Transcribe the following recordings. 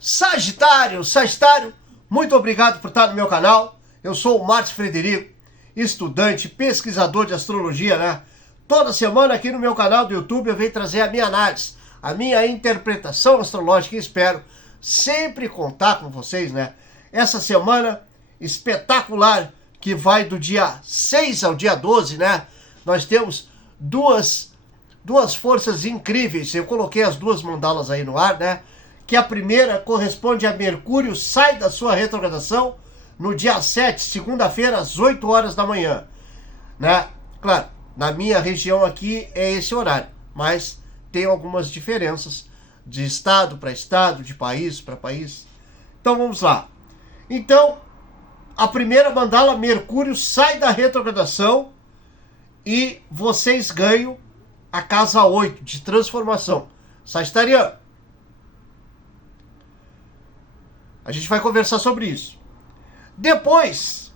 Sagitário, muito obrigado por estar no meu canal. Eu sou o Márcio Frederico, estudante, pesquisador de astrologia, né? Toda semana aqui no meu canal do YouTube eu venho trazer a minha análise, a minha interpretação astrológica e espero sempre contar com vocês, né? Essa semana espetacular que vai do dia 6 ao dia 12, né? Nós temos duas forças incríveis. Eu coloquei as duas mandalas aí no ar, né? Que a primeira corresponde a Mercúrio, sai da sua retrogradação no dia 7, segunda-feira, às 8 horas da manhã, né? Claro, na minha região aqui é esse horário, mas tem algumas diferenças de estado para estado, de país para país. Então vamos lá. Então, a primeira mandala, Mercúrio sai da retrogradação e vocês ganham a casa 8 de transformação. Sagitariano, a gente vai conversar sobre isso. Depois,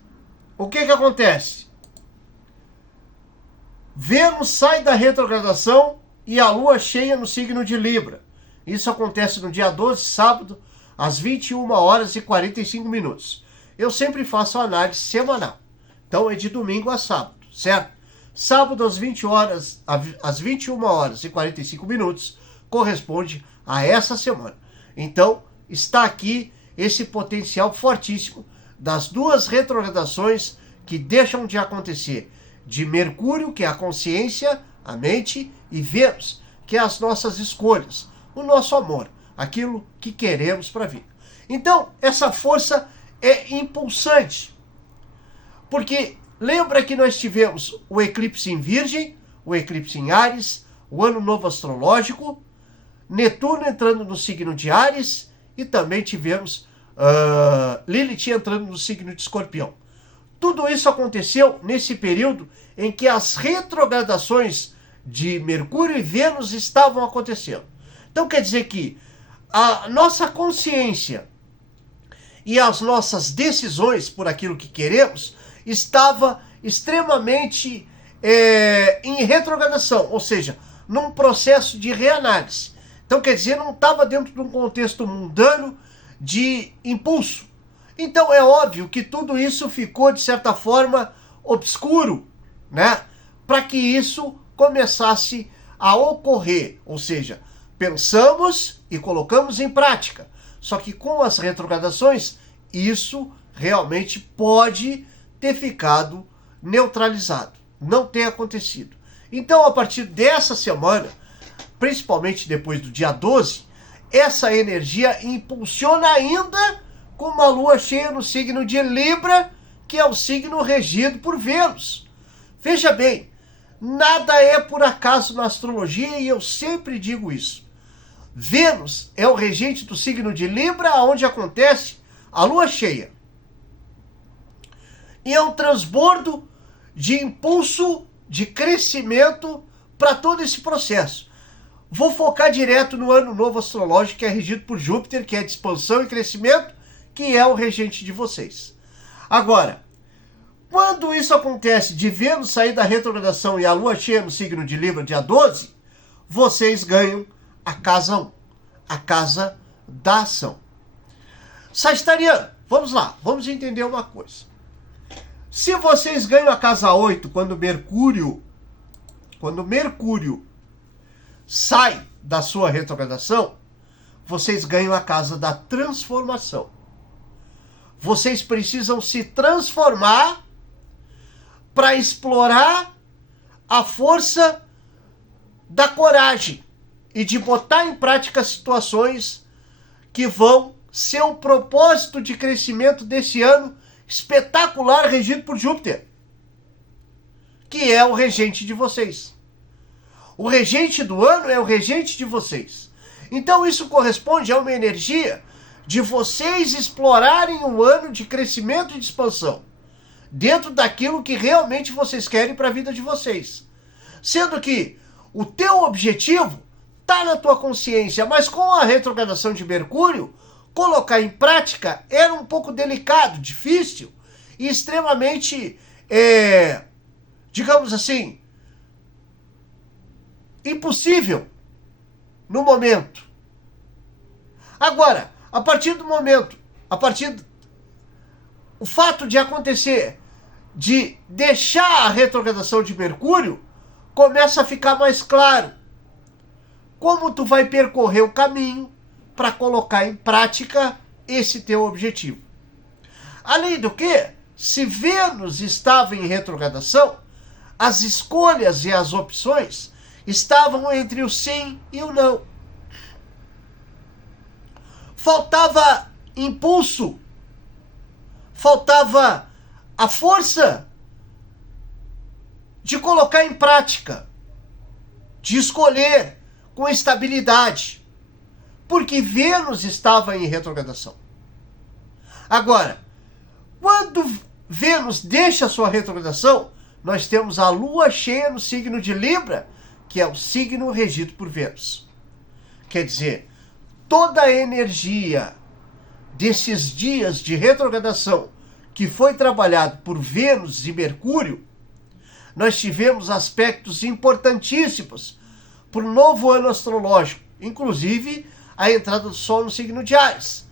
o que acontece? Vênus sai da retrogradação e a lua cheia no signo de Libra. Isso acontece no dia 12, sábado, às 21 horas e 45 minutos. Eu sempre faço a análise semanal. Então é de domingo a sábado, certo? Sábado às 21 horas e 45 minutos corresponde a essa semana. Então, está aqui esse potencial fortíssimo das duas retrogradações que deixam de acontecer. De Mercúrio, que é a consciência, a mente, e Vênus, que é as nossas escolhas, o nosso amor, aquilo que queremos para a vida. Então, essa força é impulsante. Porque lembra que nós tivemos o eclipse em Virgem, o eclipse em Áries, o ano novo astrológico, Netuno entrando no signo de Áries e também tivemos Lilith entrando no signo de Escorpião. Tudo isso aconteceu nesse período em que as retrogradações de Mercúrio e Vênus estavam acontecendo. Então quer dizer que a nossa consciência e as nossas decisões por aquilo que queremos estava extremamente em retrogradação, ou seja, num processo de reanálise. Então quer dizer, não estava dentro de um contexto mundano de impulso. Então é óbvio que tudo isso ficou, de certa forma, obscuro, né? Para que isso começasse a ocorrer. Ou seja, pensamos e colocamos em prática. Só que com as retrogradações, isso realmente pode ter ficado neutralizado. Não tem acontecido. Então, a partir dessa semana, principalmente depois do dia 12, essa energia impulsiona ainda com uma lua cheia no signo de Libra, que é o signo regido por Vênus. Veja bem, nada é por acaso na astrologia e eu sempre digo isso. Vênus é o regente do signo de Libra, onde acontece a lua cheia. E é um transbordo de impulso, de crescimento para todo esse processo. Vou focar direto no ano novo astrológico, que é regido por Júpiter, que é de expansão e crescimento, que é o regente de vocês. Agora, quando isso acontece de Vênus sair da retrogradação e a lua cheia no signo de Libra, dia 12, vocês ganham a casa 1, a casa da ação. Sagitariano, vamos lá, vamos entender uma coisa. Se vocês ganham a casa 8 quando Mercúrio sai da sua retrogradação, vocês ganham a casa da transformação. Vocês precisam se transformar para explorar a força da coragem e de botar em prática situações que vão ser o propósito de crescimento desse ano espetacular regido por Júpiter, que é o regente de vocês. O regente do ano é o regente de vocês. Então isso corresponde a uma energia de vocês explorarem um ano de crescimento e de expansão dentro daquilo que realmente vocês querem para a vida de vocês. Sendo que o teu objetivo está na tua consciência, mas com a retrogradação de Mercúrio, colocar em prática era um pouco delicado, difícil e extremamente, digamos assim, impossível no momento. Agora, A partir do momento, o fato de acontecer, de deixar a retrogradação de Mercúrio, começa a ficar mais claro como tu vai percorrer o caminho para colocar em prática esse teu objetivo. Além do que, se Vênus estava em retrogradação, as escolhas e as opções estavam entre o sim e o não. Faltava impulso, faltava a força de colocar em prática, de escolher com estabilidade, porque Vênus estava em retrogradação. Agora, quando Vênus deixa a sua retrogradação, nós temos a Lua cheia no signo de Libra, que é o signo regido por Vênus. Quer dizer, toda a energia desses dias de retrogradação que foi trabalhado por Vênus e Mercúrio, nós tivemos aspectos importantíssimos para o novo ano astrológico, inclusive a entrada do Sol no signo de Áries.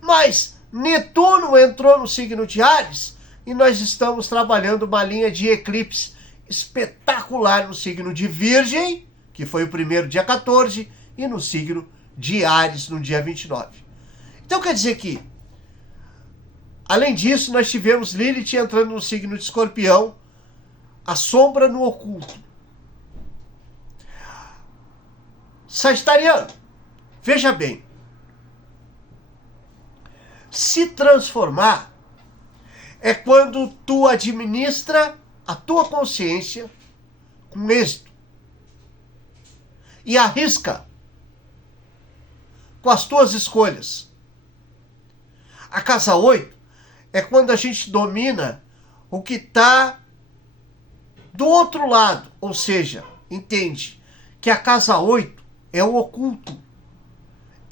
Mas Netuno entrou no signo de Áries e nós estamos trabalhando uma linha de eclipse espetacular no signo de Virgem, que foi o primeiro dia 14, e no signo de Áries no dia 29. Então quer dizer que, além disso, nós tivemos Lilith entrando no signo de Escorpião, a sombra no oculto. Sagitariano, veja bem, se transformar é quando tu administra a tua consciência com êxito e arrisca com as tuas escolhas. A casa 8 é quando a gente domina o que está do outro lado, ou seja, entende que a casa 8 é o oculto,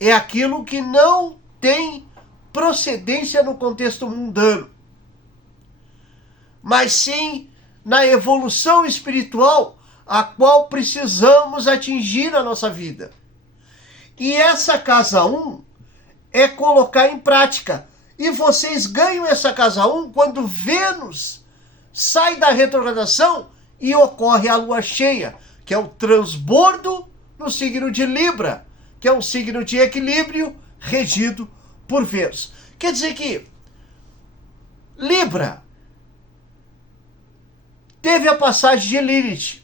é aquilo que não tem procedência no contexto mundano, mas sim na evolução espiritual a qual precisamos atingir na nossa vida. E essa casa 1 é colocar em prática. E vocês ganham essa casa 1 quando Vênus sai da retrogradação e ocorre a lua cheia, que é o transbordo no signo de Libra, que é um signo de equilíbrio regido por Vênus. Quer dizer que Libra teve a passagem de Lilith.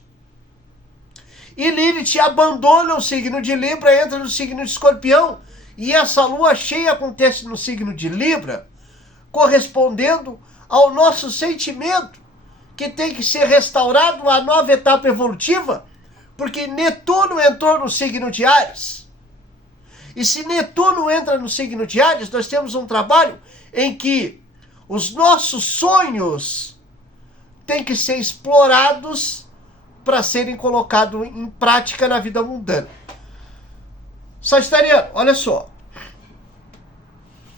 E Lilith abandona o signo de Libra, entra no signo de Escorpião. E essa lua cheia acontece no signo de Libra, correspondendo ao nosso sentimento, que tem que ser restaurado à nova etapa evolutiva, porque Netuno entrou no signo de Áries. E se Netuno entra no signo de Áries, nós temos um trabalho em que os nossos sonhos têm que ser explorados para serem colocados em prática na vida mundana. Sagitariano, olha só.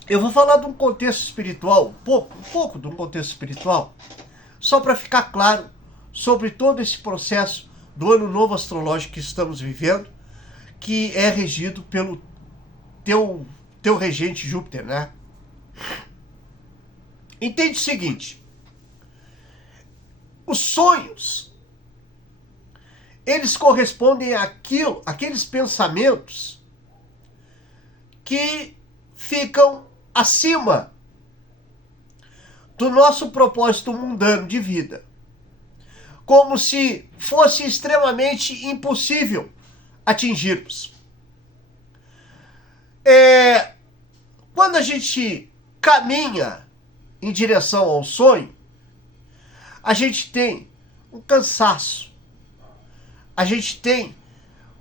Eu vou falar de um contexto espiritual, um pouco de um contexto espiritual, só para ficar claro sobre todo esse processo do ano novo astrológico que estamos vivendo, que é regido pelo teu regente Júpiter, né? Entende o seguinte: os sonhos, eles correspondem àqueles pensamentos que ficam acima do nosso propósito mundano de vida. Como se fosse extremamente impossível atingirmos. Quando a gente caminha em direção ao sonho, a gente tem um cansaço, a gente tem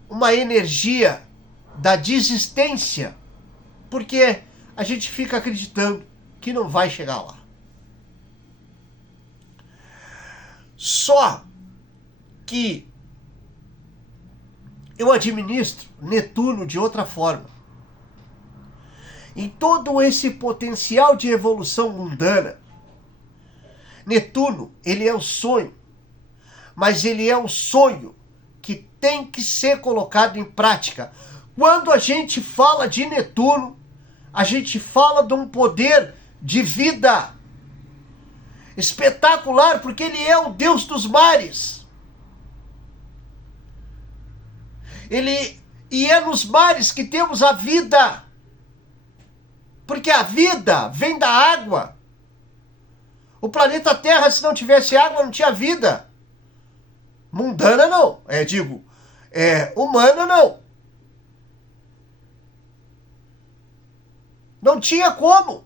uma energia da desistência, porque a gente fica acreditando que não vai chegar lá. Só que eu administro Netuno de outra forma. Em todo esse potencial de evolução mundana, Netuno, ele é o sonho, mas ele é um sonho que tem que ser colocado em prática. Quando a gente fala de Netuno, a gente fala de um poder de vida espetacular, porque ele é o Deus dos mares. E é nos mares que temos a vida. Porque a vida vem da água. O planeta Terra, se não tivesse água, não tinha vida. Mundana não. Humana não. Não tinha como.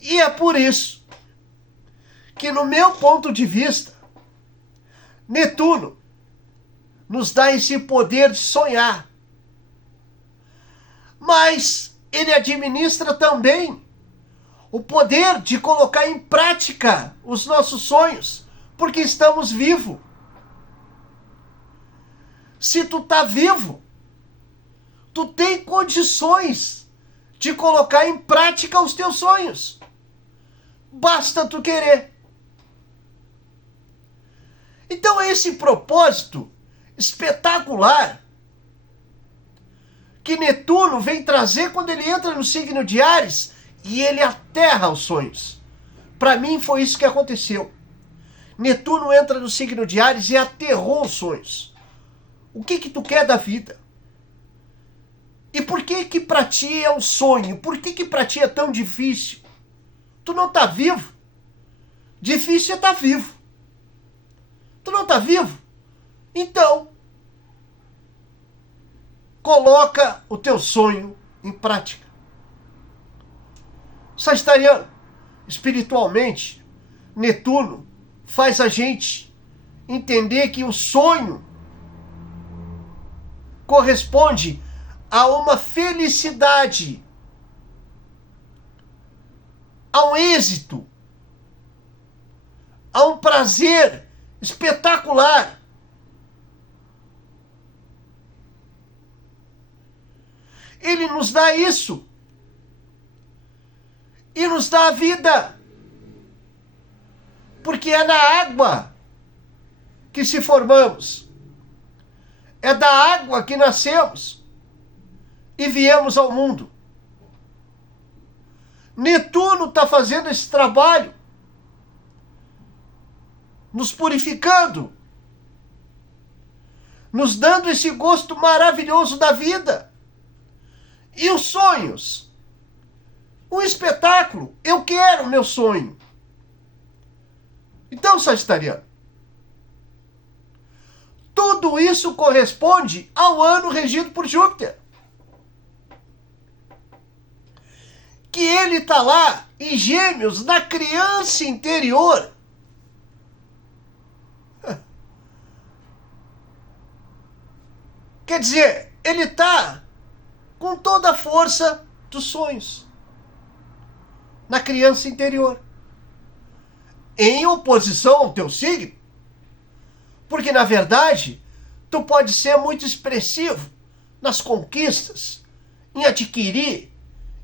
E é por isso que, no meu ponto de vista, Netuno nos dá esse poder de sonhar. Mas ele administra também o poder de colocar em prática os nossos sonhos, porque estamos vivos. Se tu tá vivo, tu tem condições de colocar em prática os teus sonhos. Basta tu querer. Então esse propósito espetacular que Netuno vem trazer quando ele entra no signo de Áries e ele aterra os sonhos. Para mim foi isso que aconteceu. Netuno entra no signo de Áries e aterrou os sonhos. O que tu quer da vida? E por que para ti é um sonho? Por que para ti é tão difícil? Tu não tá vivo? Difícil é estar vivo. Tu não tá vivo? Então, coloca o teu sonho em prática. Sagitariano, espiritualmente, Netuno faz a gente entender que o sonho corresponde a uma felicidade, a um êxito, a um prazer espetacular. Ele nos dá isso e nos dá a vida, porque é na água que se formamos, é da água que nascemos e viemos ao mundo. Netuno está fazendo esse trabalho, nos purificando, nos dando esse gosto maravilhoso da vida. E os sonhos? Um espetáculo. Eu quero meu sonho. Então, Sagitariano, tudo isso corresponde ao ano regido por Júpiter. Que ele está lá em Gêmeos, na criança interior. Quer dizer, ele está com toda a força dos sonhos na criança interior, em oposição ao teu signo, porque na verdade tu pode ser muito expressivo nas conquistas, em adquirir,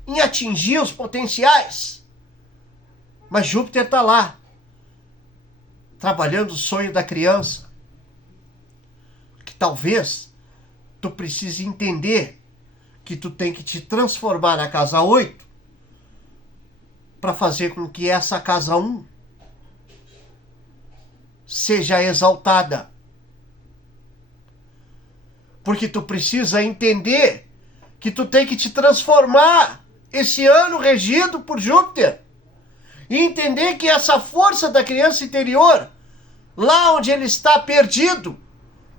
em atingir os potenciais, mas Júpiter está lá trabalhando o sonho da criança, que talvez tu precise entender que tu tem que te transformar na casa 8 para fazer com que essa casa 1 seja exaltada. Porque tu precisa entender que tu tem que te transformar esse ano regido por Júpiter e entender que essa força da criança interior, lá onde ele está perdido,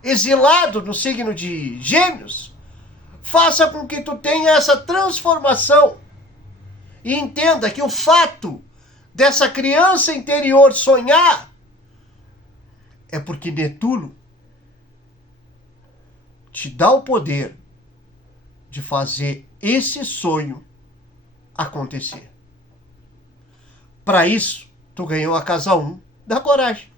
exilado no signo de Gêmeos, faça com que tu tenha essa transformação e entenda que o fato dessa criança interior sonhar é porque Netuno te dá o poder de fazer esse sonho acontecer. Para isso, tu ganhou a casa 1 da coragem.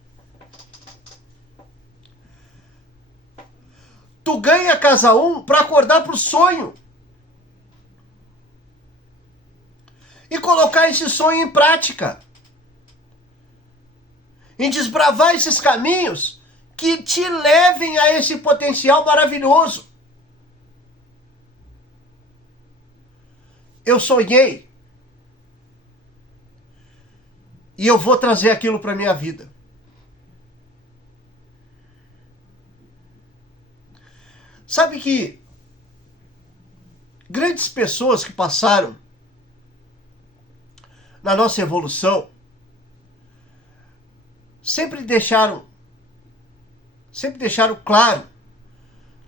Tu ganha a casa 1 para acordar para o sonho e colocar esse sonho em prática, em desbravar esses caminhos que te levem a esse potencial maravilhoso. eu sonhei e eu vou trazer aquilo para minha vida. Sabe que grandes pessoas que passaram na nossa evolução sempre deixaram claro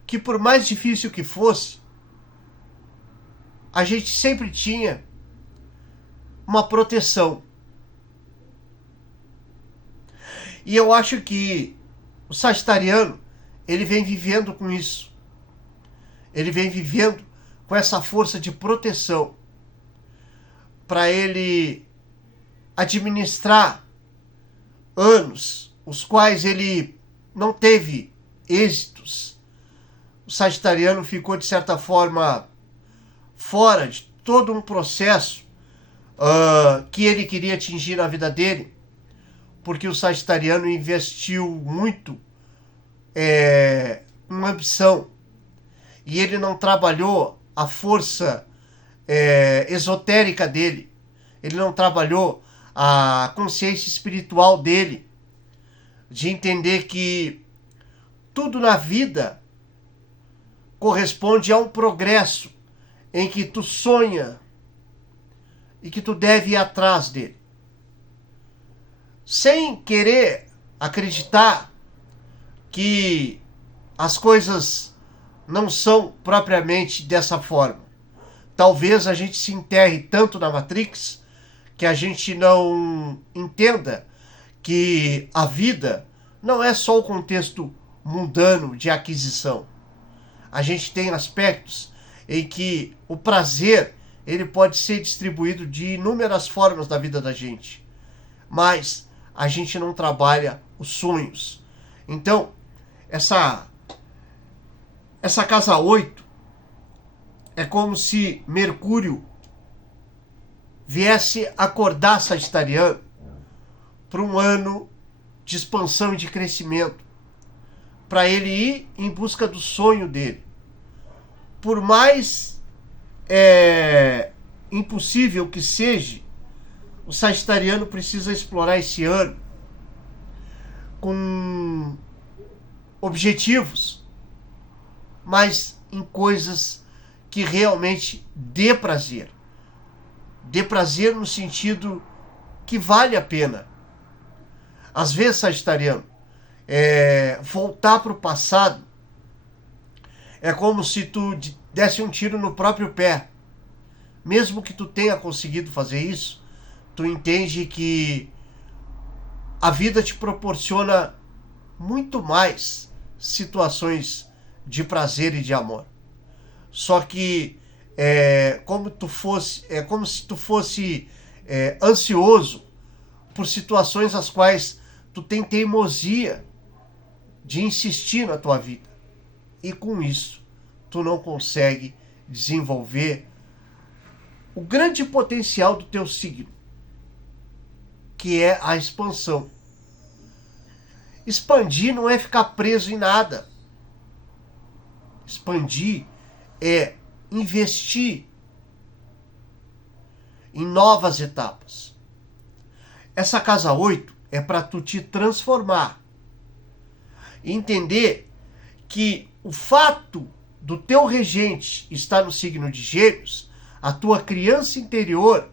que por mais difícil que fosse, a gente sempre tinha uma proteção. E eu acho que o sagitariano, ele vem vivendo com isso. Ele vem vivendo com essa força de proteção para ele administrar anos os quais ele não teve êxitos. O sagitariano ficou, de certa forma, fora de todo um processo que ele queria atingir na vida dele, porque o sagitariano investiu muito com ambição e ele não trabalhou a força esotérica dele, ele não trabalhou a consciência espiritual dele, de entender que tudo na vida corresponde a um progresso em que tu sonha e que tu deve ir atrás dele. Sem querer acreditar que as coisas não são propriamente dessa forma. Talvez a gente se enterre tanto na Matrix que a gente não entenda que a vida não é só o contexto mundano de aquisição. A gente tem aspectos em que o prazer ele pode ser distribuído de inúmeras formas na vida da gente, mas a gente não trabalha os sonhos. Então, essa casa 8 é como se Mercúrio viesse acordar sagitariano para um ano de expansão e de crescimento, para ele ir em busca do sonho dele. Por mais impossível que seja, o sagitariano precisa explorar esse ano com objetivos, mas em coisas que realmente dê prazer. Dê prazer no sentido que vale a pena. Às vezes, sagitariano, voltar para o passado é como se tu desse um tiro no próprio pé. Mesmo que tu tenha conseguido fazer isso, tu entende que a vida te proporciona muito mais situações de prazer e de amor. Só que é como se tu fosse ansioso por situações as quais tu tem teimosia de insistir na tua vida. E com isso, tu não consegue desenvolver o grande potencial do teu signo, que é a expansão. Expandir não é ficar preso em nada. Expandir é investir em novas etapas. Essa casa 8 é para tu te transformar. E entender que o fato do teu regente estar no signo de Gêmeos, a tua criança interior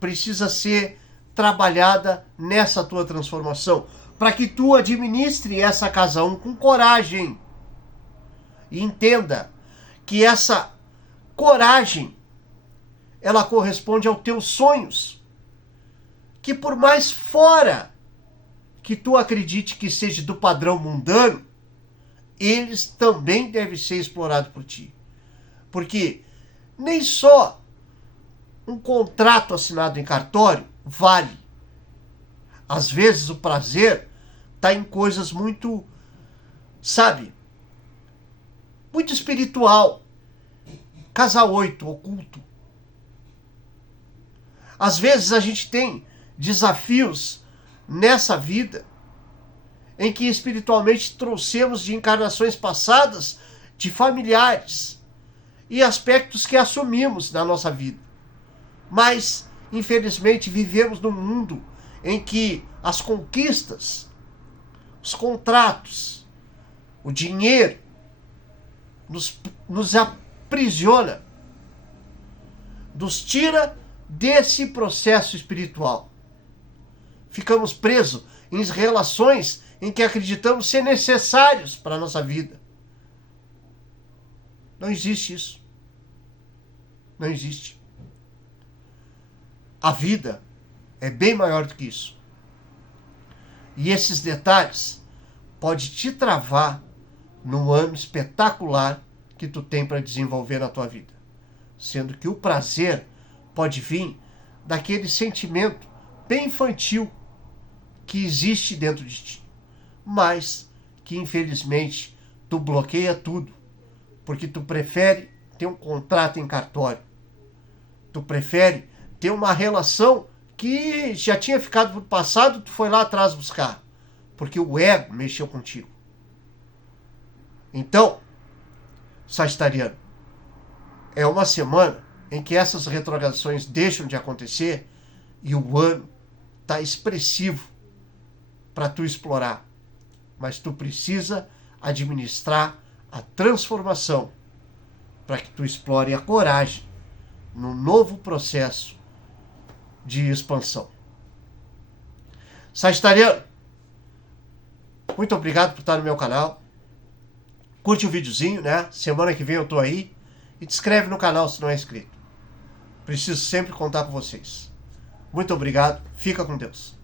precisa ser trabalhada nessa tua transformação, para que tu administre essa casa 1 com coragem. E entenda que essa coragem, ela corresponde aos teus sonhos, que por mais fora que tu acredite que seja do padrão mundano, eles também devem ser explorados por ti. Porque nem só um contrato assinado em cartório vale. Às vezes o prazer está em coisas muito, muito espiritual. Casa 8, oculto. Às vezes a gente tem desafios nessa vida em que espiritualmente trouxemos de encarnações passadas de familiares e aspectos que assumimos na nossa vida. Mas, infelizmente, vivemos num mundo em que as conquistas, os contratos, o dinheiro nos aprisiona, nos tira desse processo espiritual. Ficamos presos em relações em que acreditamos ser necessários para a nossa vida. Não existe isso. Não existe. A vida é bem maior do que isso. E esses detalhes podem te travar num ano espetacular que tu tem para desenvolver na tua vida. Sendo que o prazer pode vir daquele sentimento bem infantil que existe dentro de ti, mas que infelizmente tu bloqueia tudo, porque tu prefere ter um contrato em cartório, tu prefere ter uma relação que já tinha ficado pro passado, tu foi lá atrás buscar, porque o ego mexeu contigo. Então, Sagitariano, é uma semana em que essas retrogradações deixam de acontecer e o ano está expressivo para tu explorar. Mas tu precisa administrar a transformação para que tu explore a coragem no novo processo de expansão. Sagitariano, muito obrigado por estar no meu canal. Curte o videozinho, né? Semana que vem eu tô aí. E te inscreve no canal se não é inscrito. Preciso sempre contar com vocês. Muito obrigado. Fica com Deus.